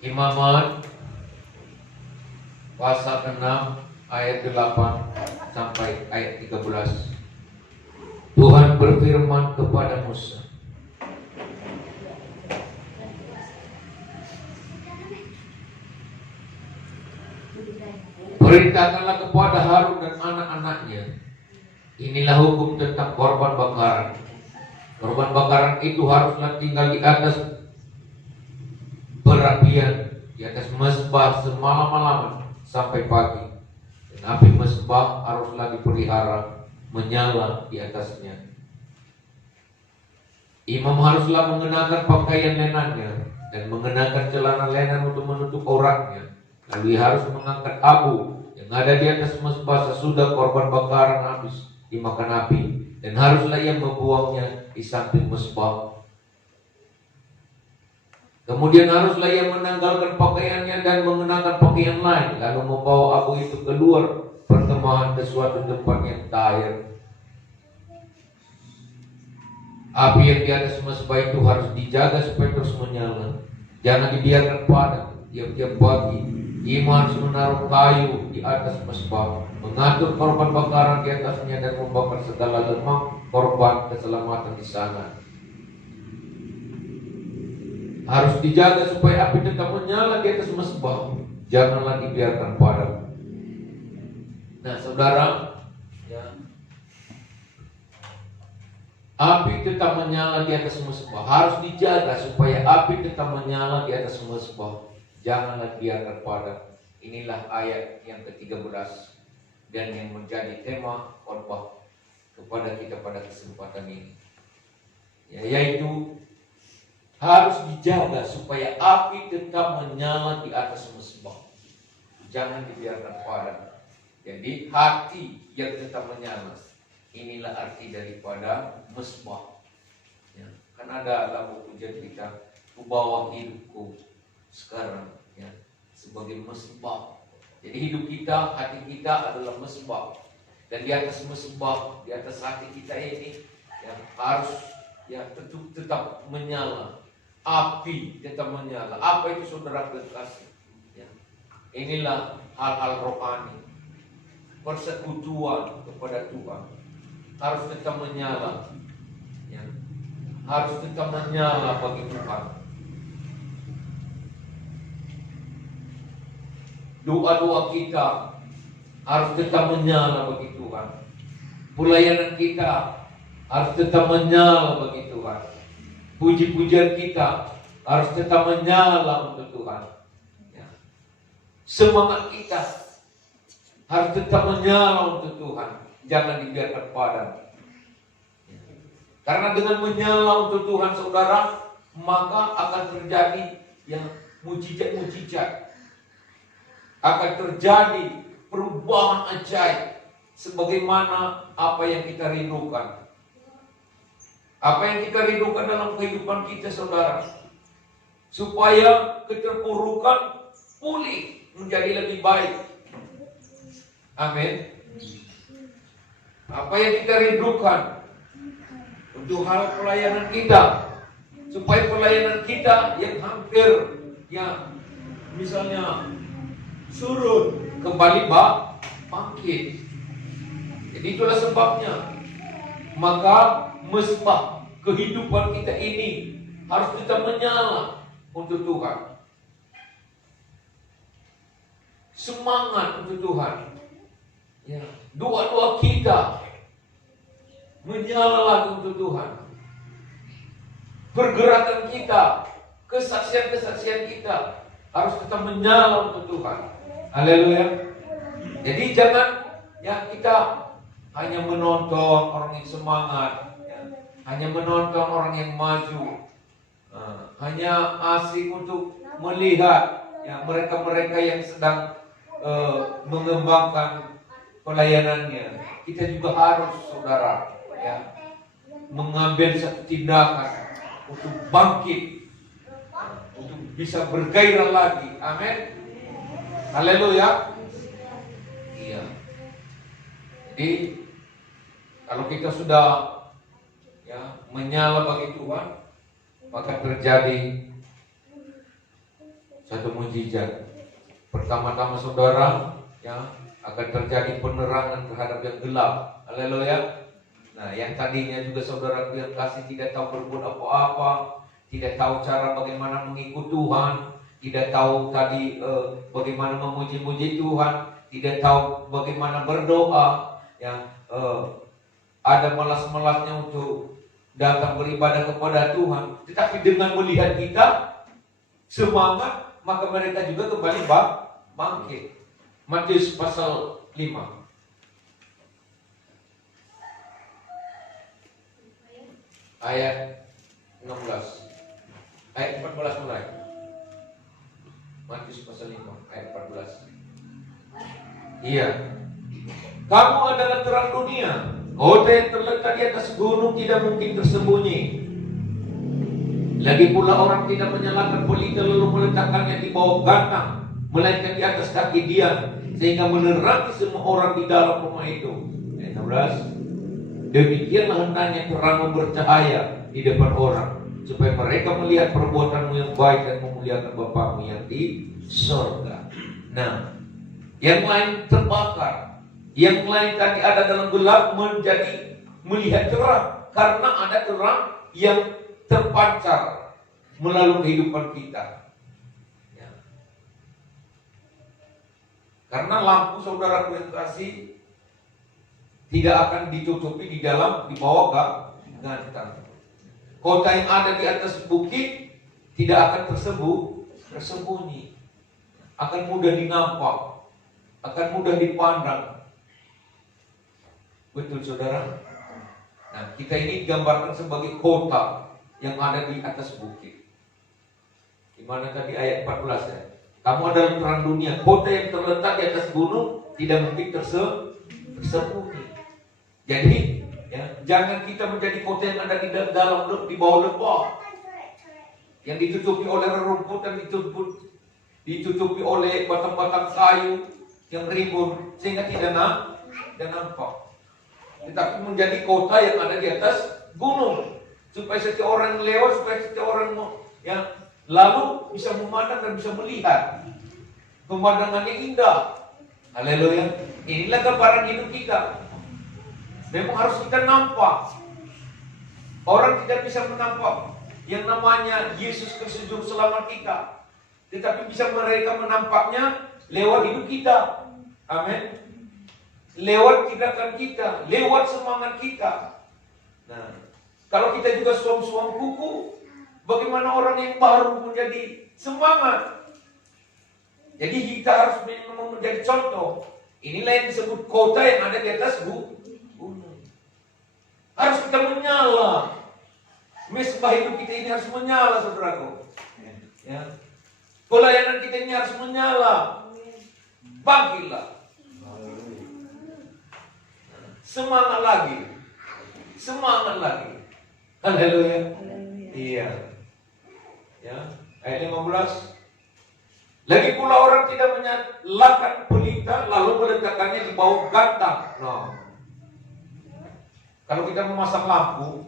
Imamat pasal 6 ayat 8 sampai ayat 13. Tuhan berfirman kepada Musa, perintahkanlah kepada Harun dan anak-anaknya, inilah hukum tentang korban bakaran. Korban bakaran itu haruslah tinggal di atas perapian, di atas mezbah semalam-malaman sampai pagi. Dan api mezbah haruslah dipelihara menyala di atasnya. Imam haruslah mengenakan pakaian lenannya dan mengenakan celana lenan untuk menutup auratnya. Lalu ia harus mengangkat abu yang ada di atas mezbah sesudah korban bakaran habis dimakan api, dan haruslah ia membuangnya di samping mezbah. Kemudian haruslah ia menanggalkan pakaiannya dan mengenakan pakaian lain, lalu membawa abu itu keluar perkemahan ke suatu tempat yang tahir. Api yang di atas mezbah itu harus dijaga supaya terus menyala, jangan dibiarkan padam. Tiap-tiap pagi imam harus menaruh kayu di atas mezbah, mengatur korban bakaran di atasnya dan membakar segala lemak korban keselamatan di sana. Harus dijaga supaya api tetap menyala di atas mezbah, janganlah dibiarkan padam. Nah, saudara, ya, api tetap menyala di atas mezbah, harus dijaga supaya api tetap menyala di atas mezbah, janganlah biarkan padam. Inilah ayat yang ke-13 dan yang menjadi tema khotbah kepada kita pada kesempatan ini, ya, yaitu harus dijaga supaya api tetap menyala di atas mezbah, jangan dibiarkan padam. Jadi hati yang tetap menyala, inilah arti daripada mezbah. Ya, kan ada lagu pujian kita, ku bawa hidupku sekarang, ya, sebagai mezbah. Jadi hidup kita, hati kita adalah mezbah, dan di atas mezbah, di atas hati kita ini, ya, harus, ya, tetap menyala. Api tetap menyala. Apa itu, saudara kekasih? Ya, inilah hal-hal rohani. Persekutuan kepada Tuhan harus tetap menyala, ya, harus tetap menyala bagi Tuhan. Doa-doa kita harus tetap menyala bagi Tuhan. Pelayanan kita harus tetap menyala bagi Tuhan. Puji-pujian kita harus tetap menyala untuk Tuhan. Ya. Semangat kita harus tetap menyala untuk Tuhan, jangan dibiarkan padam. Ya. Karena dengan menyala untuk Tuhan, saudara, maka akan terjadi yang mujizat-mujizat. Akan terjadi perubahan ajaib sebagaimana apa yang kita rindukan. Apa yang kita rindukan dalam kehidupan kita, saudara, supaya keterpurukan pulih menjadi lebih baik. Amin. Apa yang kita rindukan untuk hal pelayanan kita, supaya pelayanan kita yang hampir, ya, misalnya surut, kembali bangkit. Jadi itulah sebabnya, maka mezbah kehidupan kita ini harus tetap menyala untuk Tuhan. Semangat untuk Tuhan. Ya, doa-doa kita menyala lagi untuk Tuhan. Pergerakan kita, kesaksian-kesaksian kita harus tetap menyala untuk Tuhan. Haleluya. Jadi jangan, ya, kita hanya menonton orang yang semangat, ya, hanya menonton orang yang maju, hanya asik untuk melihat, ya, mereka-mereka yang sedang mengembangkan pelayanannya. Kita juga harus, saudara, ya, mengambil satu tindakan untuk bangkit, untuk bisa bergairah lagi. Amin. Haleluya. Iya. Jadi kalau kita sudah, ya, menyala bagi Tuhan, maka terjadi satu mujizat. Pertama-tama saudara, ya, akan terjadi penerangan terhadap yang gelap. Haleluya. Nah, yang tadinya juga saudara yang kasih tidak tahu berbuat apa-apa, tidak tahu cara bagaimana mengikut Tuhan, tidak tahu tadi bagaimana memuji-muji Tuhan, tidak tahu bagaimana berdoa, ya, ada malas-malasnya untuk datang beribadah kepada Tuhan. Tetapi dengan melihat kita semangat, maka mereka juga kembali bangkit. Matius pasal 5 ayat 16, ayat 14 mulai. Matius pasal 5 ayat 14. Iya, kamu adalah terang dunia. Kota yang terletak di atas gunung tidak mungkin tersembunyi. Lagi pula orang tidak menyalakan pelita lalu meletakkannya di bawah gantang, melainkan di atas kaki dia, sehingga menerangi semua orang di dalam rumah itu. Ayat 16. Demikianlah hendaknya terangmu bercahaya di depan orang, supaya mereka melihat perbuatanmu yang baik dan memuliakan Bapakmu yang di surga. Nah, yang lain terbakar, yang lain tadi ada dalam gelap menjadi melihat terang, karena ada terang yang terpancar melalui kehidupan kita. Ya. Karena lampu saudara yang kasih tidak akan ditutupi di bawah gantang. Kota yang ada di atas bukit tidak akan tersembunyi, akan mudah dinampak, akan mudah dipandang. Betul saudara? Nah, kita ini digambarkan sebagai kota yang ada di atas bukit. Gimana tadi ayat 14 ya? Kamu adalah terang dunia. Kota yang terletak di atas gunung tidak mungkin tersembunyi. Jadi, ya, jangan kita menjadi kota yang ada di bawah lembah, yang ditutupi oleh rerumputan, ditutupi oleh batang-batang kayu yang rimbun sehingga tidak nampak. Tetapi menjadi kota yang ada di atas gunung, supaya setiap orang lewat, supaya setiap orang yang lalu bisa memandang dan bisa melihat pemandangannya indah. Haleluya. Inilah gambaran hidup kita. Memang harus kita nampak. Orang tidak bisa menampak yang namanya Yesus Kristus Juru Selamat kita, tetapi bisa mereka menampaknya lewat hidup kita. Amin. Lewat tindakan kita, lewat semangat kita. Nah, kalau kita juga suam-suam kuku, bagaimana orang yang baru menjadi semangat? Jadi kita harus menjadi contoh. Inilah yang disebut kota yang ada di atas gunung. Harus kita menyala. Mesbah hidup kita ini harus menyala, saudaraku. Ya. Pelayanan kita ini harus menyala. Bangkitlah. Semangat lagi. Semangat lagi. Haleluya. Iya. Ya. Ayat 15. Lagi pula orang tidak menyalakan pelita lalu meletakkannya di bawah gantang. Nah, kalau kita memasang lampu,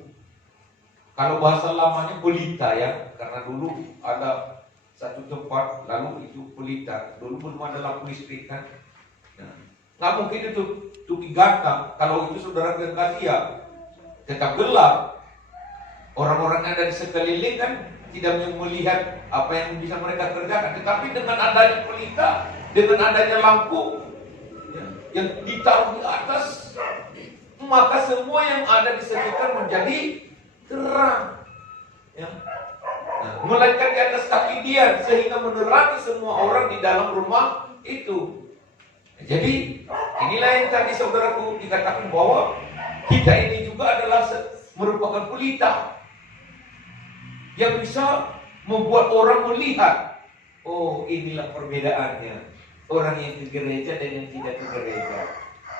kalau bahasa lamanya pelita ya, karena dulu ada satu tempat lalu itu pelita. Dulu belum ada lampu listrik kan. Nah, nggak mungkin itu digantang. Kalau itu saudara kasih ya tetap gelap. Orang-orang yang ada di sekeliling kan tidak melihat apa yang bisa mereka kerjakan. Tetapi dengan adanya pelita, dengan adanya lampu ya, yang ditaruh di atas, maka semua yang ada di sekitar menjadi terang. Ya. Nah, melainkan di atas kaki dia sehingga menerangi semua orang di dalam rumah itu. Jadi inilah yang tadi saudaraku dikatakan bahwa kita ini juga adalah merupakan pelita yang bisa membuat orang melihat, oh inilah perbedaannya orang yang ke gereja dan yang tidak ke gereja,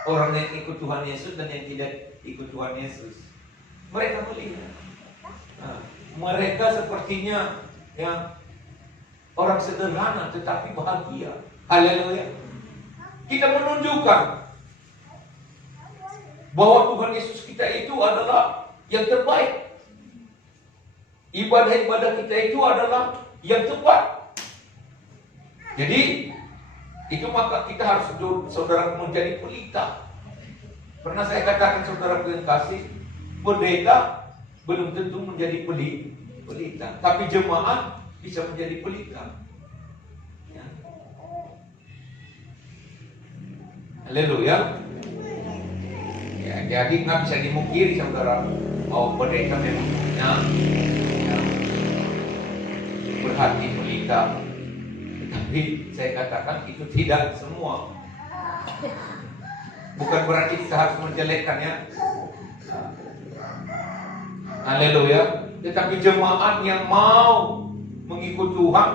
orang yang ikut Tuhan Yesus dan yang tidak ikut Tuhan Yesus. Mereka melihat, nah, mereka sepertinya ya orang sederhana tetapi bahagia. Haleluya. Kita menunjukkan bahwa Tuhan Yesus kita itu adalah yang terbaik. Ibadah-ibadah kita itu adalah yang tepat. Jadi itu maka kita harus saudara menjadi pelita. Pernah saya katakan saudara yang kasih, pendeta belum tentu menjadi pelita, tapi jemaat bisa menjadi pelita. Ya. Haleluya. Ya, jadi nggak bisa dimungkiri saudara, pendeta memang ya, berhati pelita. Tapi saya katakan itu tidak semua. Bukan berarti kita harus menjelekkan ya. Haleluya. Tetapi jemaat yang mau mengikut Tuhan,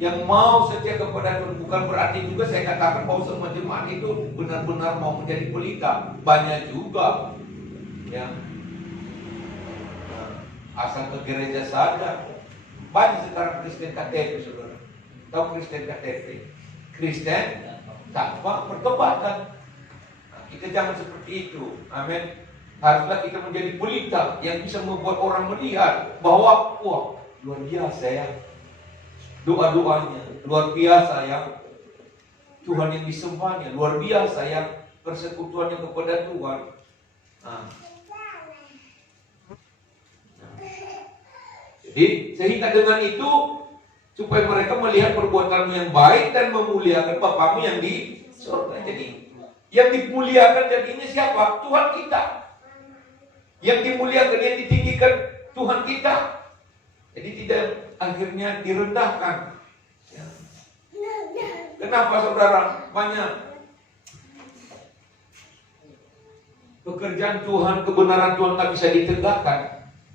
yang mau setia kepada Tuhan, bukan berarti juga saya katakan bahwa semua jemaat itu benar-benar mau menjadi pelita. Banyak juga ya. Asal ke gereja saja. Banyak sekarang Kristen KTP, saudara. Tahu Kristen KTP? Kristen tanpa pertobatan. Kita jangan seperti itu. Amin. Haruslah kita menjadi pelita yang bisa membuat orang melihat bahwa wah, luar biasa ya. Doa-doanya luar biasa ya. Tuhan yang disembahnya luar biasa ya. Persekutuannya kepada Tuhan. Jadi sehingga dengan itu supaya mereka melihat perbuatanmu yang baik dan memuliakan Bapamu yang di surga. Jadi yang dimuliakan jadinya siapa? Tuhan kita. Yang dimuliakan, yang ditinggikan Tuhan kita. Jadi tidak akhirnya direndahkan. Ya. Kenapa saudara? Banyak pekerjaan Tuhan, kebenaran Tuhan tak bisa ditegakkan.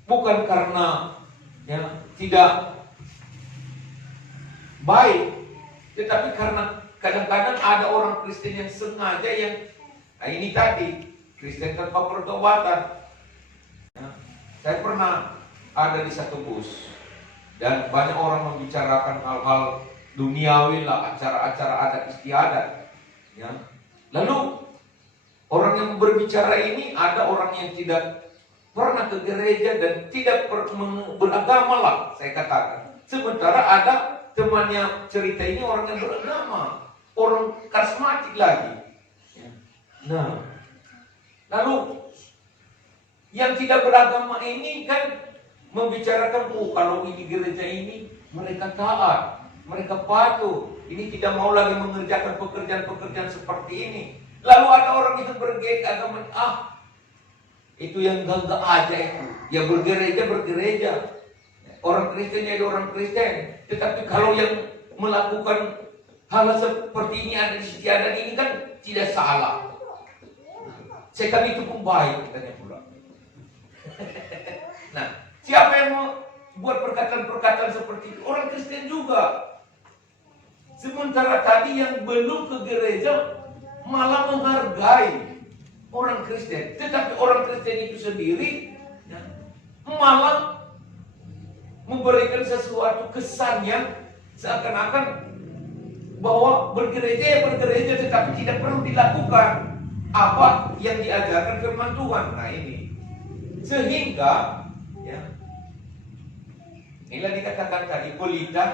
Bukan karena ya, tidak baik, tetapi karena kadang-kadang ada orang Kristen yang sengaja yang ini tadi Kristen tanpa pertobatan. Ya, saya pernah ada di satu bus dan banyak orang membicarakan hal-hal duniawi lah, acara-acara adat istiadat. Ya. Lalu orang yang berbicara ini ada orang yang tidak pernah ke gereja dan tidak beragama lah, saya katakan. Sementara ada temannya cerita ini orang yang beragama, orang karismatik lagi. Nah, lalu yang tidak beragama ini kan membicarakan, kalau ini gereja ini mereka taat, mereka patuh, ini tidak mau lagi mengerjakan pekerjaan-pekerjaan seperti ini. Lalu ada orang yang beragama, itu yang gagah aja itu, ya bergereja. Orang Kristen jadi orang Kristen. Tetapi kalau yang melakukan hal seperti ini ada di istiadat ini kan tidak salah. Saya kan itu pun baik katanya pula. Nah, siapa yang mau buat perkataan-perkataan seperti itu? Orang Kristen juga. Sementara tadi yang belum ke gereja malah menghargai orang Kristen. Tetapi orang Kristen itu sendiri ya, malah memberikan sesuatu kesan yang seakan-akan bahwa bergereja ya bergereja, tetapi tidak perlu dilakukan apa yang diajarkan firman Tuhan. Nah ini sehingga ya, inilah dikatakan tadi pelita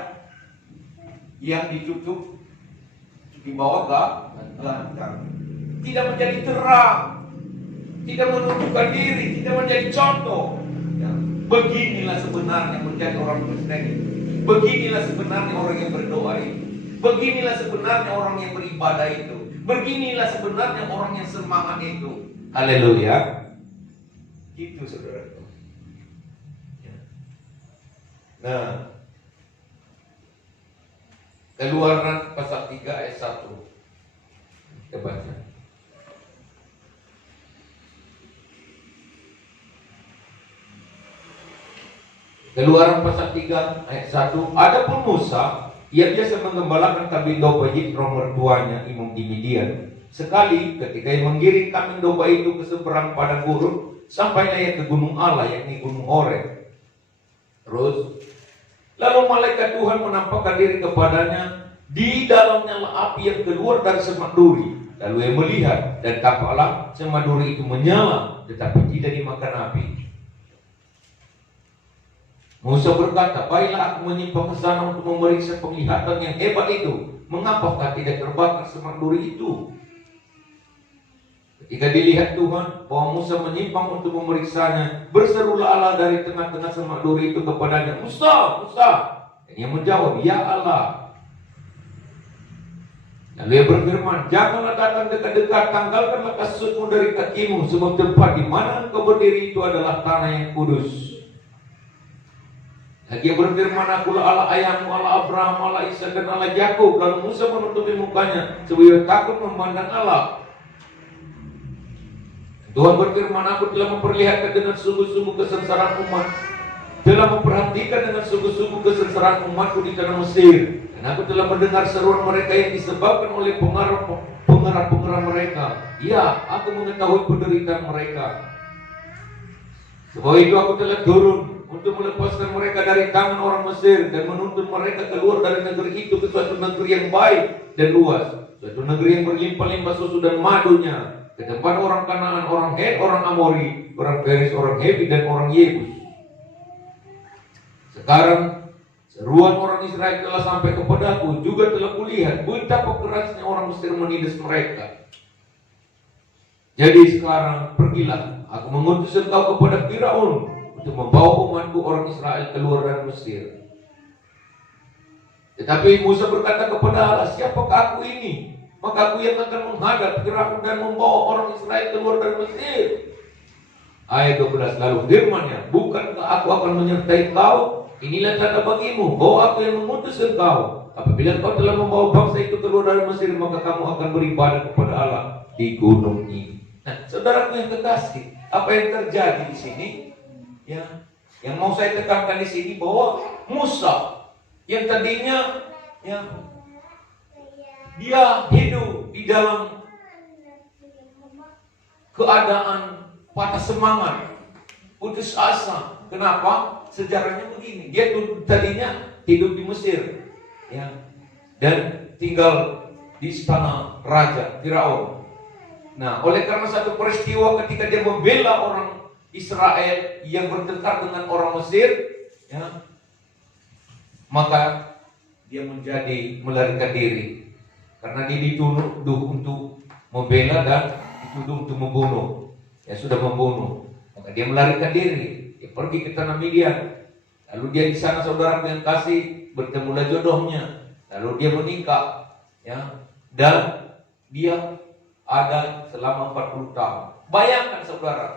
yang ditutup di bawah gantang, tidak menjadi terang, tidak menunjukkan diri, tidak menjadi contoh. Ya, beginilah sebenarnya menjadi orang Kristen. Beginilah sebenarnya orang yang berdoa itu. Beginilah sebenarnya orang yang beribadah itu. Beginilah sebenarnya orang yang semangat itu. Haleluya. Gitu saudara. Nah, Keluaran pasal 3 ayat 1. Kita baca. Keluaran pasal 3 ayat 1. Adapun Musa, ia biasa menggembalakan kambing domba Yitro mertuanya, imam di Midian. Sekali ketika ia menggiring kambing domba itu ke seberang padang gurun, sampailah ia ke gunung Allah, yakni gunung Horeb. Terus, lalu malaikat Tuhan menampakkan diri kepadanya, di dalamnya lah api yang keluar dari semak duri. Lalu ia melihat, dan tampaklah semak duri itu menyala, tetapi tidak dimakan api. Musa berkata, baiklah aku menyimpang ke sana untuk memeriksa penglihatan yang hebat itu. Mengapakah tidak terbakar semak duri itu? Ketika dilihat Tuhan bahwa Musa menyimpang untuk memeriksanya, berserulah Allah dari tengah-tengah semak duri itu kepadanya, Musa, Musa. Dan ia menjawab, ya Allah. Lalu ia berfirman, janganlah datang dekat-dekat, tanggalkanlah kasutmu dari kakimu, sebab tempat di mana engkau berdiri itu adalah tanah yang kudus. Lagi ia berfirman, akulah Allah ayahmu, Allah Abraham, Allah Ishak dan Allah Yakub. Lalu Musa menutupi mukanya, sebab ia takut memandang Allah. Tuhan berfirman, aku telah memperlihatkan dengan sungguh-sungguh kesengsaraan umat, telah memperhatikan dengan sungguh-sungguh kesengsaraan umatku di tanah Mesir. Dan aku telah mendengar seruan mereka yang disebabkan oleh pengarah-pengarah mereka. Ya, aku mengetahui penderitaan mereka. Sebab itu aku telah turun untuk melepaskan mereka dari tangan orang Mesir dan menuntun mereka keluar dari negeri itu ke suatu negeri yang baik dan luas, suatu negeri yang berlimpah-limpah susu dan madunya, ke tempat orang Kanaan, orang Het, orang Amori, orang Peris, orang Hewi dan orang Yebus. Sekarang seruan orang Israel telah sampai kepadaku, juga telah kulihat betapa kerasnya orang Mesir menindas mereka. Jadi sekarang pergilah, aku mengutus engkau kepada Firaun untuk membawa umatku orang Israel keluar dari Mesir. Tetapi Musa berkata kepada Allah, siapakah aku ini? Maka aku yang akan menghadap Firaun dan membawa orang Israel keluar dari Mesir. Ayat 12, lalu firman-Nya, bukankah aku akan menyertai kau? Inilah tanda bagimu bahwa aku yang mengutus engkau. Apabila kau telah membawa bangsa itu keluar dari Mesir, maka kamu akan beribadah kepada Allah di gunung ini. Nah, saudaraku yang kekasih, apa yang terjadi di sini? Ya, yang mau saya tekankan di sini bahwa Musa yang tadinya ya dia hidup di dalam keadaan patah semangat, putus asa. Kenapa? Sejarahnya begini. Dia tadinya hidup di Mesir, ya, dan tinggal di istana raja Firaun. Nah, oleh karena satu peristiwa ketika dia membela orang Israel yang bertengkar dengan orang Mesir, ya, maka dia menjadi melarikan diri karena dia dituduh untuk membela dan dituduh untuk membunuh. Ya, sudah membunuh, maka dia melarikan diri. Dia pergi ke tanah Midian. Lalu dia di sana, saudara yang kasih, bertemulah jodohnya. Lalu dia menikah, ya, dan dia ada selama 40 tahun. Bayangkan saudara,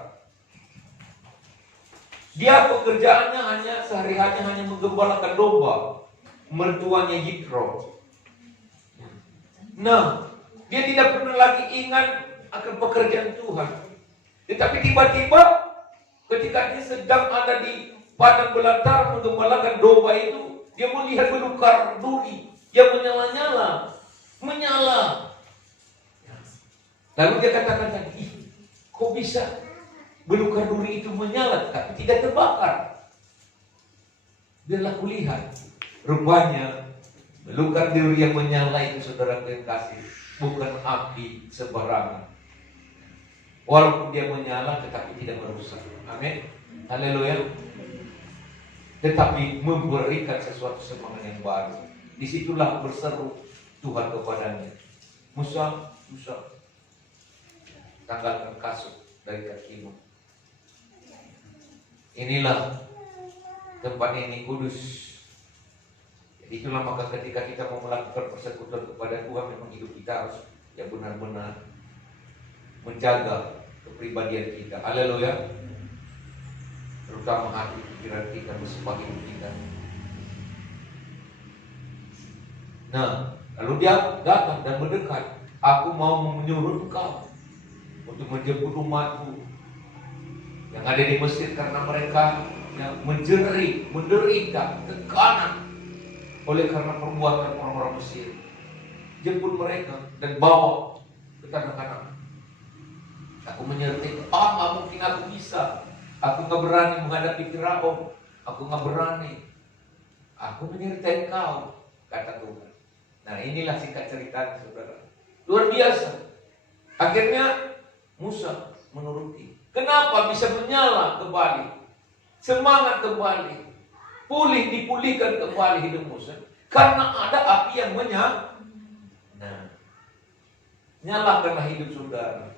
dia pekerjaannya hanya sehari-hari hanya menggembalakan domba, mertuanya Yitro. Nah, dia tidak pernah lagi ingat akan pekerjaan Tuhan. Tetapi tiba-tiba ketika dia sedang ada di padang belantara menggembalakan domba itu, dia melihat belukar duri yang menyala. Lalu dia katakan, kok bisa belukar duri itu menyala tapi tidak terbakar? Biarlah kulihat. Rupanya belukar duri yang menyala itu, saudara yang kasih, bukan api sembarangan. Walaupun dia menyala tetapi tidak merusak. Amin. Haleluya. Tetapi memberikan sesuatu semangat yang baru. Disitulah berseru Tuhan kepadanya, Musa, Musa, tanggalkan kasut dari kakimu. Inilah tempat ini kudus. Jadi itulah maka ketika kita mau melakukan persekutuan kepada Tuhan, memang hidup kita harus ya benar-benar menjaga kepribadian kita. Haleluya. Terutama hati pikiran kita, bersepah hidup kita. Nah, lalu dia datang dan mendekat. Aku mau menyuruh engkau untuk menjemput umatku yang ada di Mesir, karena mereka yang menderita tekanan oleh karena perbuatan orang-orang Mesir. Jemput mereka dan bawa ke tanah Kanaan. Aku menyertai, nggak mungkin aku bisa. Aku nggak berani menghadapi Firaun. Aku nggak berani. Aku menyertai kau, kata Tuhan. Nah, inilah singkat ceritanya, saudara. Luar biasa. Akhirnya Musa menuruti. Kenapa bisa menyala kembali? Semangat kembali. dipulihkan kembali hidupmu. Karena ada api yang menyala. Nah, nyalakanlah hidup saudara.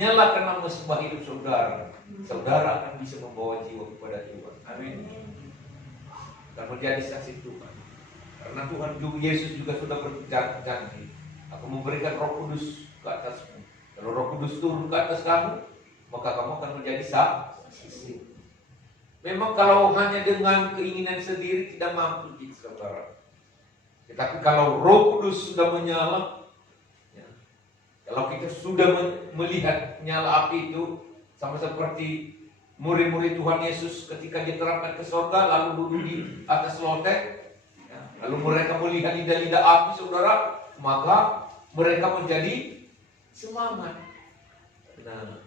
Nyalakanlah mesbah hidup saudara. Saudara akan bisa membawa jiwa kepada Tuhan. Amin. Dan menjadi saksi Tuhan. Karena Tuhan juga, Yesus juga sudah berjanji, aku memberikan Roh Kudus ke atasmu. Kalau Roh Kudus turun ke atas kamu, maka kamu akan menjadi saksi. Memang kalau hanya dengan keinginan sendiri tidak mampu kita, saudara. Tetapi kalau Roh Kudus sudah menyala, kalau kita sudah melihat nyala api itu, sama seperti murid-murid Tuhan Yesus ketika diterapkan ke surga, lalu duduk di atas loteng, lalu mereka melihat lidah-lidah api, saudara, maka mereka menjadi semangat. Nah,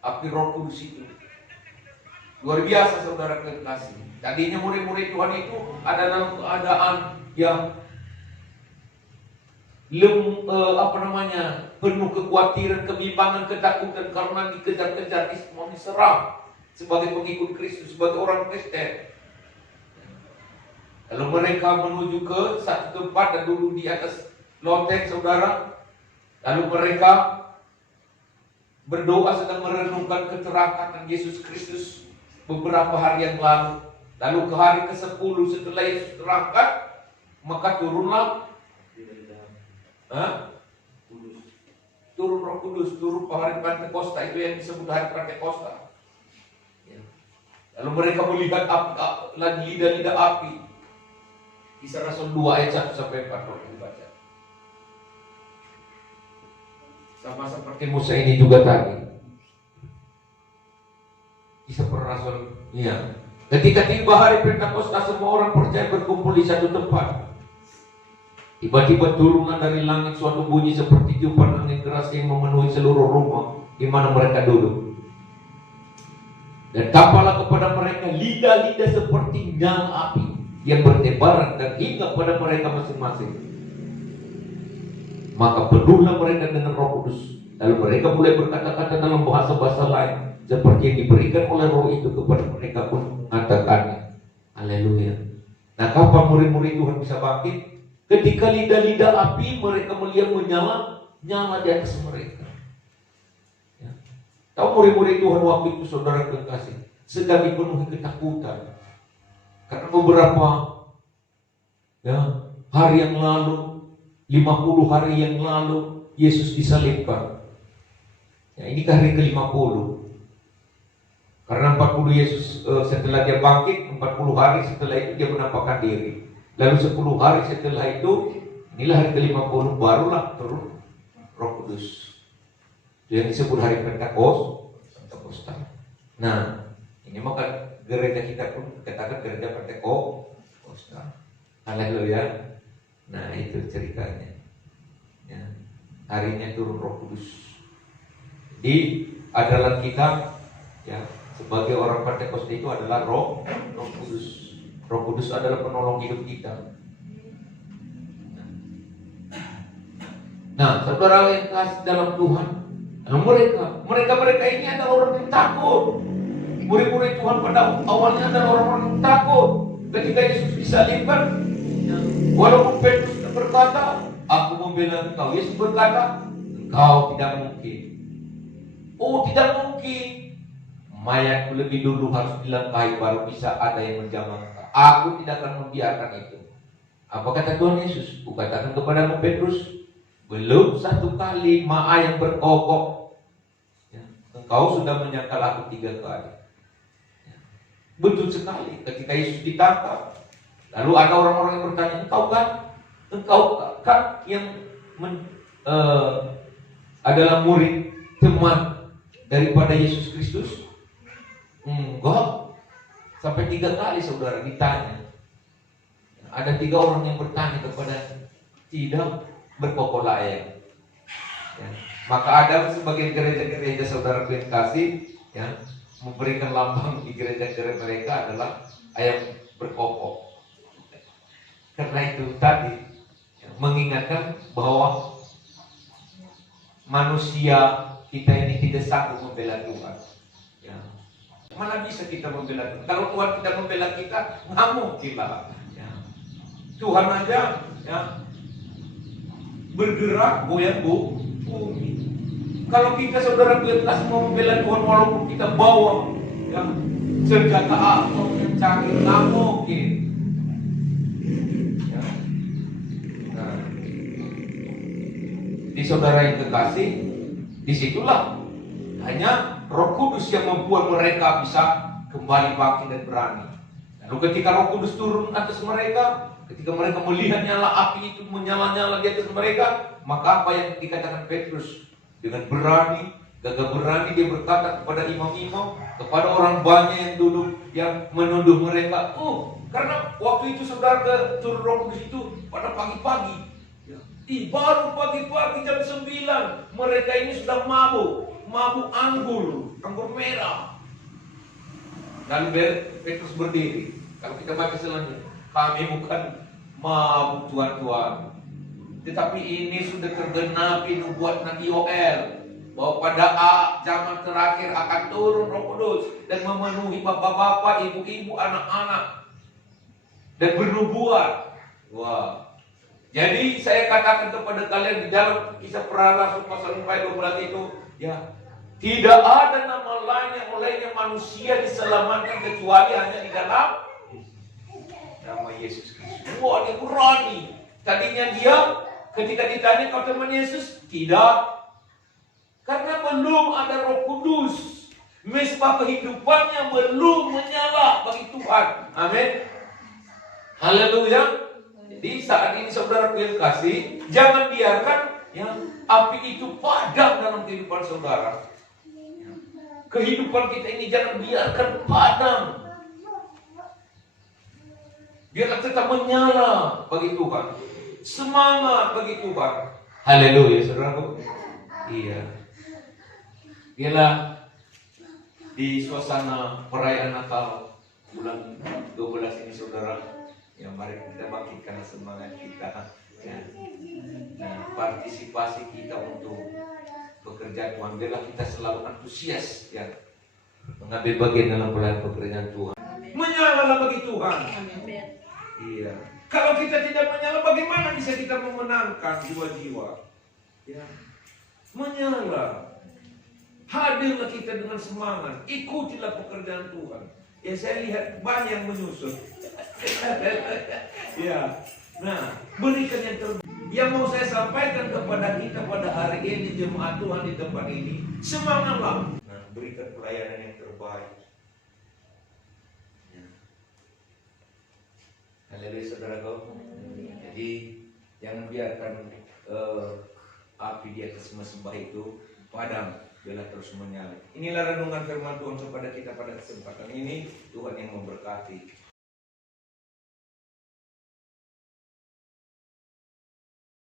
api Roh Kudus itu luar biasa, saudara kekasih. Tadinya murid-murid Tuhan itu ada dalam keadaan yang penuh kekhawatiran, kebimbangan, ketakutan karena dikejar-kejar, mau diserang sebagai pengikut Kristus, sebagai orang Kristen. Lalu mereka menuju ke satu tempat dan duduk di atas loteng, saudara. Lalu mereka berdoa sedang merenungkan keterangkatan Yesus Kristus beberapa hari yang lalu. Lalu ke hari ke-10 setelah Yesus terangkat, maka turunlah turun Roh Kudus, turun hari Pentakosta, itu yang disebut hari Pentakosta. Lalu mereka melihat lagi lidah-lidah api. Kisah Rasul 2 ayat 1 sampai 4 kalau dibaca. Sama seperti Musa ini juga tadi. Kisah para Rasul, iya. Ketika tiba hari Pentakosta, semua orang percaya berkumpul di satu tempat. Tiba-tiba turunlah dari langit suatu bunyi seperti tiupan angin keras yang memenuhi seluruh rumah di mana mereka duduk. Dan tampaklah kepada mereka lidah-lidah seperti nyala api yang bertebaran dan hinggap pada mereka masing-masing. Maka penuhlah mereka dengan Roh Kudus. Lalu mereka mulai berkata-kata dalam bahasa-bahasa lain seperti yang diberikan oleh Roh itu kepada mereka pun mengatakannya. Haleluya. Nah, kapan murid-murid Tuhan bisa bangkit? Ketika lidah-lidah api mereka melihat nyala di atas mereka. Ya. Tahu murid-murid Tuhan waktu itu, saudara kekasih, sedang dipenuhi ketakutan. Karena beberapa hari yang lalu, 50 hari yang lalu, Yesus disalibkan. Ya, ini ke hari ke-50. Karena 40 Yesus setelah dia bangkit, 40 hari setelah itu dia menampakkan diri. Lalu 10 hari setelah itu, inilah hari ke-50, barulah turun Roh Kudus. Itu yang disebut hari Pentakosta. Nah, ini maka gereja kita pun katakan gereja Pentakosta. Haleluya. Nah, itu ceritanya. Ya. Harinya turun Roh Kudus. Jadi adalah kita, ya, sebagai orang Pentakosta itu adalah Roh Kudus. Roh Kudus adalah penolong hidup kita. Nah, saudara yang kasih dalam Tuhan, mereka ini adalah orang yang takut. Murid-murid Tuhan pada awalnya adalah orang-orang yang takut. Ketika Yesus disalibkan, walaupun Petrus berkata, aku membela engkau, Yesus berkata, engkau tidak mungkin. Oh, tidak mungkin. Mayatku lebih dulu harus dilangkahi baru bisa ada yang menjamah. Aku tidak akan membiarkan itu. Apa kata Tuhan Yesus? Kukatakan kepadamu Petrus, belum satu kali yang berkokok, ya, engkau sudah menyangkal aku 3 kali. Ya. Betul sekali. Ketika Yesus ditangkap, lalu ada orang-orang yang bertanya, engkau kan yang adalah murid teman daripada Yesus Kristus? Enggak. Sampai 3 kali saudara ditanya. Ada 3 orang yang bertanya kepada tidak berkokok layak. Ya. Maka ada sebagian gereja-gereja saudara kasih, ya, memberikan lambang di gereja-gereja mereka adalah ayam berkokok. Karena itu tadi, ya, mengingatkan bahwa manusia kita ini tidak sanggup membela Tuhan. Ya. Mana bisa kita membela Tuhan? Kalau Tuhan tidak membela kita, nggak mungkin lah. Ya. Tuhan aja ya bergerak goyang bumi. Kalau kita saudara bebas mau membela Tuhan walaupun kita bawa ya, senjata atom yang canggih, nggak mungkin. Ya. Nah, di saudara yang kekasih, disitulah hanya Roh Kudus yang membuat mereka bisa kembali bangkit dan berani. Lalu ketika Roh Kudus turun atas mereka, ketika mereka melihat nyala api itu menyala-nyala di atas mereka, maka apa yang dikatakan Petrus dengan berani, gagah berani dia berkata kepada imam-imam, kepada orang banyak yang duduk yang menuduh mereka. Oh, karena waktu itu saudara turun Roh Kudus itu pada pagi-pagi. Baru pagi-pagi jam 9 mereka ini sudah mabuk anggur merah. Lalu Petrus berdiri. Kalau kita baca selanjutnya, kami bukan mabuk Tuhan, tetapi ini sudah tergenapi nubuat Nabi Yoel bahwa pada zaman terakhir akan turun Roh Kudus dan memenuhi bapak-bapak, ibu-ibu, anak-anak dan bernubuat. Wah. Jadi saya katakan kepada kalian di dalam Kisah Para Rasul pasal 4 ayat 12 itu, ya, tidak ada nama lain yang olehnya manusia diselamatkan kecuali hanya di dalam nama Yesus Kristus. Wah, dia berani. Tadinya dia ketika ditanya kau teman Yesus, tidak. Karena belum ada Roh Kudus. Mesbah kehidupannya belum menyala bagi Tuhan. Amin. Haleluya. Jadi saat ini saudara yang kasih, jangan biarkan ya, api itu padam dalam kehidupan saudara. Kehidupan kita ini jangan biarkan padam. Biarlah tetap menyala bagi Tuhan. Semangat bagi Tuhan. Haleluya, saudaraku. Iya. Biarlah di suasana perayaan Natal bulan 12 ini saudara, ya mari kita bangkitkan semangat kita. Ya. Nah, partisipasi kita untuk pekerjaan Tuhan, biarlah kita selalu antusias ya mengambil bagian dalam pelayanan pekerjaan Tuhan. Menyala bagi Tuhan. Iya. Kalau kita tidak menyala, bagaimana bisa kita memenangkan jiwa-jiwa? Ya. Menyala. Hadirlah kita dengan semangat. Ikutilah pekerjaan Tuhan. Ya, saya lihat banyak yang menyusun. Ya. Nah, berikan yang terbaik. Yang mau saya sampaikan kepada kita pada hari ini, jemaat Tuhan di tempat ini, semangatlah. Nah, berikan pelayanan yang terbaik. Ya. Haleluya, saudaraku. Jadi jangan biarkan api di atas mesbah itu padam, biarlah terus menyala. Inilah renungan firman Tuhan kepada kita pada kesempatan ini. Tuhan yang memberkati.